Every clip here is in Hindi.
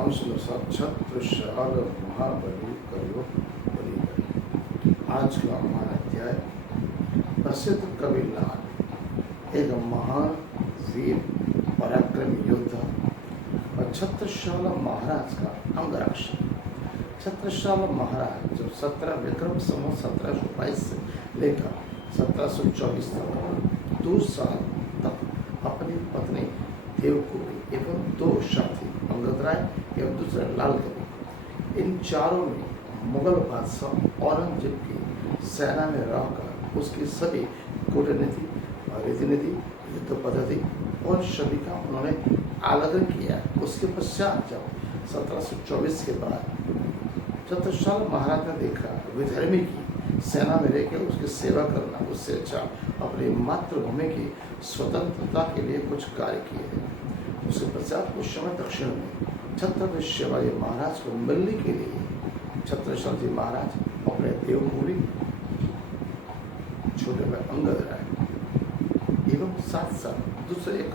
अनुसार छत्रशाल महाबली करो बलि करी। आज का हमारा अध्याय प्रसिद्ध कवि लाल एक महान वीर पराक्रमी योद्धा और छत्रशाल महाराज का अंगरक्षक। छत्रशाल महाराज जब 17 विक्रम संवत 1722 से लेकर 1724 तक 2 साल तक अपनी पत्नी देवकुरी एवं 2 साथी अंगद राय एवं दूसरा लाल कवि, इन चारों ने मुगल बादशाह औरंगजेब की सेना में रहकर उसकी सभी कूटनीति, रीतिनीति, युद्ध पद्धति और सभी का उन्होंने आलादन किया। उसके पश्चात जब 1724 के बाद छत्रशाल महाराज ने देखा विधर्मी की सेना में रहकर उसकी सेवा करना उससे अच्छा अपनी मातृभूमि की स्वतंत्रता के लिए कुछ कार्य किए हैं। उसके पश्चात उस समय दक्षिण में छत्रपति शिवाजी महाराज को मिलने के लिए छत्रशाल जी महाराज अपने देवपुरी छोटे भाई अंगद राय एवं साथ साथ दूसरे एक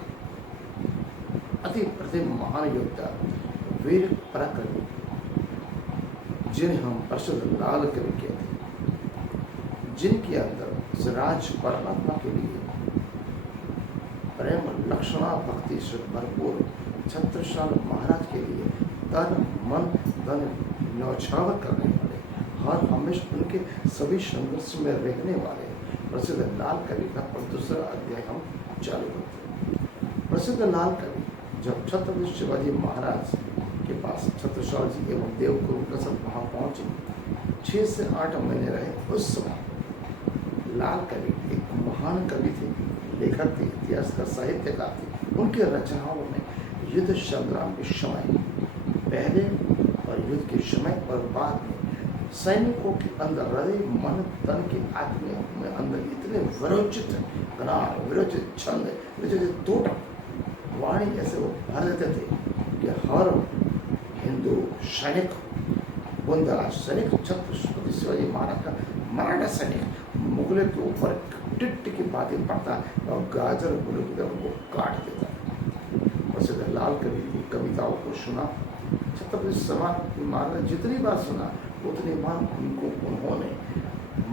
अति प्रतिम महान योद्धा वीर पराक्रमी जिन्हें हम प्रसिद्ध लाल कवि कहते हैं, जिनके अंदर राज परमात्मा के लिए प्रेम लक्षणा भक्ति से भरपूर छत्रशाल महाराज के लिए तन मन धन न्यौछावर करने वाले हर हमेशा उनके सभी संघर्ष में रहने वाले प्रसिद्ध लाल कवि का दूसरा अध्याय हम चालू करते हैं। प्रसिद्ध लाल कवि जब छत्रपति शिवाजी महाराज के पास छत्रशाल जी एवं देवकुरु के साथ वहाँ पहुंचे 6 से 8 महीने रहे। उस समय लाल कवि एक महान कवि थे, लेखक थे, इतिहासकार, साहित्यकार थे। उनके रचनाओं में युद्ध संग्राम के समय, पहले और युद्ध के समय और बाद में सैनिकों के अंदर हृदय मन तन के आत्मा में अंदर इतने विरोचित ज्ञान, विरोचित छंद, विरोचित तोटक वाणी ऐसे वो भर देते थे कि हर हिंदू सैनिक, बुंदेलखंड सैनिक, छत्रपति शिवाजी महाराज का मराठा सैनिक मुगलों के ऊपर टिट्टी की बातें पढ़ता और गाजर गुलों की तरह उनको काट देता। प्रसिद्ध लाल कवि की कविताओं को सुना छत्रपति शिवाजी महाराज जितनी बार सुना उतनी बार उनको उन्होंने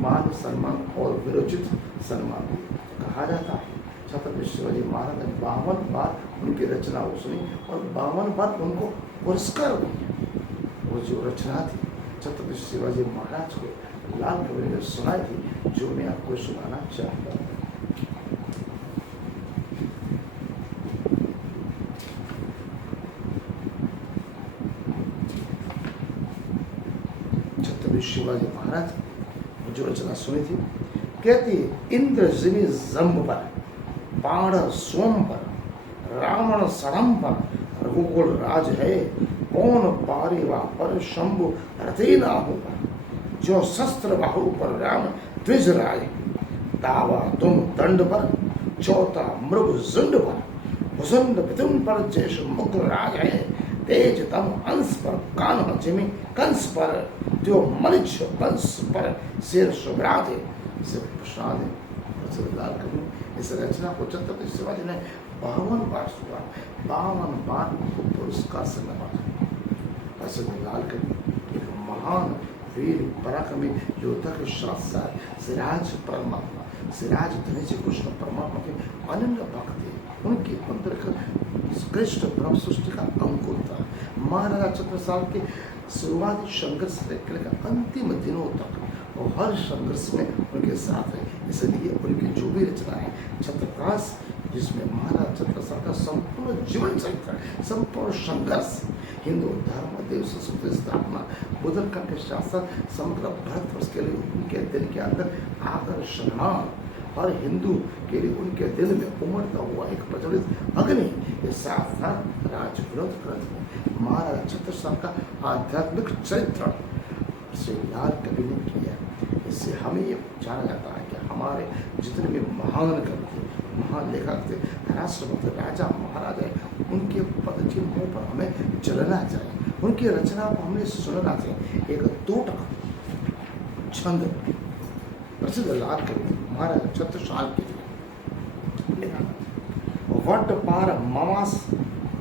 मान सम्मान और विरोचित सम्मान कहा जाता है। छत्रपति शिवाजी महाराज ने 52 बार उनकी रचना सुनी और 52 बार उनको पुरस्कार मिले। वो जो रचना थी छत्रपति शिवाजी महाराज को लाल कवि ने सुनाई थी, जो मैं आपको सुनाना चाहता हूँ। छत्रपति शिवाजी महाराज ने जो रचना सुनी थी, कहती है इंद्र जिमी जम्ब पर, बाण सोम पर, रावण सड़म पर रघुकुल राज है, कौन पारिवा पर शंभु रथेनाहु पर, जो शस्त्र बाहु पर राम द्विज राय, दावा तुम दंड पर, चौथा मृग जुंड पर, भुजंड वितुन पर जैश मुग्र राज है, तेज तम अंश पर कान्ह जिमी कंस पर, जो मलिच वंश पर शेर सुभराज है। लाल कवि इस रचना को छत्रपति शिवाजी ने 52 बार सुना, 52 बार उनको पुरस्कार से नवाजा। प्रसिद्ध लाल कवि एक महान वीर पराक्रमी योद्धा के साथ साथ सिराज परमात्मा, सिराज धनी श्री कृष्ण परमात्मा के अनन्य भक्त थे। उनके अंदर का श्रेष्ठ ब्रह्म सृष्टि का अंकुर था। महाराजा छत्रसाल के शुरुआती संघर्ष से लेकर अंतिम दिनों तक वो हर संघर्ष में उनके साथ है। इसलिए उनकी जो भी रचना है छत्रप्रकाश, जिसमें महाराज छत्रसाल का संपूर्ण जीवन चरित्र, संपूर्ण संघर्ष, हिंदू धर्म, देव संस्कृति स्थापना, बुंदेलखंड के शासन, समग्र भारतवर्ष के लिए उनके दिल के अंदर आदर सम्मान, हर हिंदू के लिए उनके दिल में उमड़ता हुआ एक प्रज्वलित अग्नि के साथ साथ राजविरोध ग्रंथ में महाराज छत्रसाल का आध्यात्मिक चरित्र श्री लाल कवि ने किया। इससे हमें ये जाना जाता है कि हमारे जितने भी महान कवि थे, महान लेखक थे, राष्ट्रभक्त राजा महाराजा, उनके पदचिन्हों पर हमें चलना चाहिए, उनकी रचना को हमें सुनना चाहिए। एक तोटक छंद प्रसिद्ध लाल कवि महाराज छत्रसाल के लिए वट पार ममास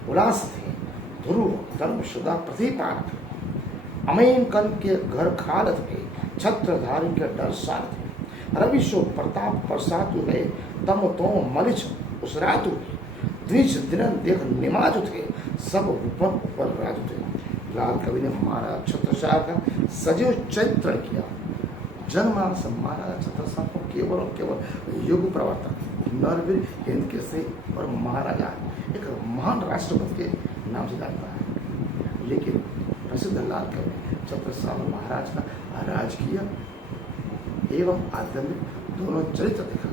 उल्लास थे, ध्रुव धर्म सदा प्रतिपात अमीन कन के घर खालत के छत्रधारी के डर सारथ रवि शो प्रताप प्रसातु गए तम तो मलिच उसरातु द्विज दिनन देख निमाज थे सब ऊपर ऊपर राज थे। लाल कवि ने महाराज छत्रसाल का सजीव चरित्र किया। जनमानस महाराज छत्रसाल को केवल और केवल युग प्रवर्तक नरवीर हिंद के से और महाराजा एक महान राष्ट्रपति के नाम से जानता है। लेकिन प्रसिद्ध लाल कवि छत्रसाल महाराज का राजकीय एवं आध्यात्मिक दोनों चरित्र देखा।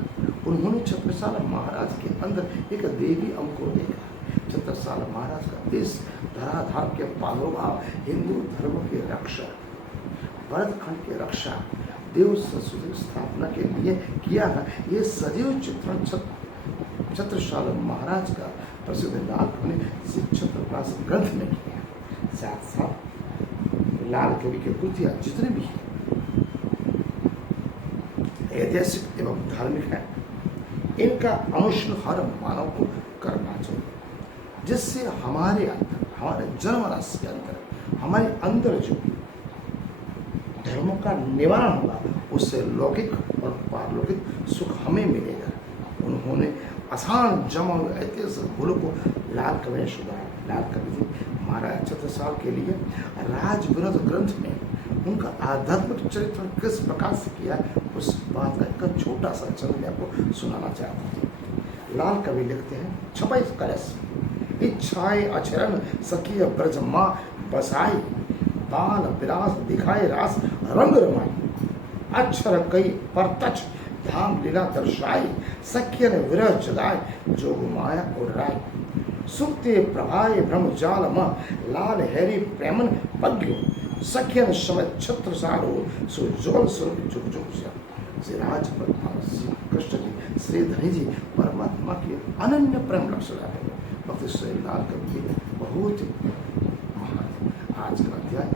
उन्होंने छत्रसाल महाराज के अंदर एक देवी अंकुर देखा। छत्रसाल महाराज का देश धराधार के पालोभाव हिंदू धर्म की रक्षा भरत खंड की रक्षा देव संस्कृति स्थापना के लिए किया है। ये सजीव चित्रण छत्रसाल महाराज का प्रसिद्ध लाल कवि ने शिक्षक प्रकाश ग्रंथ में किया। साथ साथ लाल कवि की कृतियां जितने भी हैं ऐतिहासिक एवं धार्मिक है, इनका अनुष्ठान हर मानव को करना चाहिए, जिससे हमारे अंदर हमारे जन्म राशि के अंदर हमारे अंदर जो धर्मों का निवारण होगा उससे लौकिक और पारलौकिक सुख हमें मिलेगा। उन्होंने आसान जमा ऐतिहासिक भूलों को लाल कवि ने सुधारा। लाल कवि जी महाराज छत्रसाल के लिए राजविरोध ग्रंथ में उनका आध्यात्मिक चरित्र किस प्रकार से किया उस बात का एक छोटा सा चंद मैं आपको सुनाना चाहता हूँ। लाल कवि लिखते हैं छपाई कलश इच्छाए अचरण सखी ब्रज माँ बसाई बाल विलास दिखाए रास रंग रमाई अक्षर कई परतच धाम लीला दर्शाई सख्य ने विरह जगाए जोग माया और राय सुक्ते प्रभाए ब्रह्म जाल लाल हैरी प्रेमन पग्यो सख्य ने समय छत्र सारो सुजोल स्वरूप जुग जुग श्री राज श्री कृष्ण जी श्री धनी जी परमात्मा की अनन्य प्रेम लक्षण है। भक्ति श्री लाल कवि बहुत महान। आज का अध्याय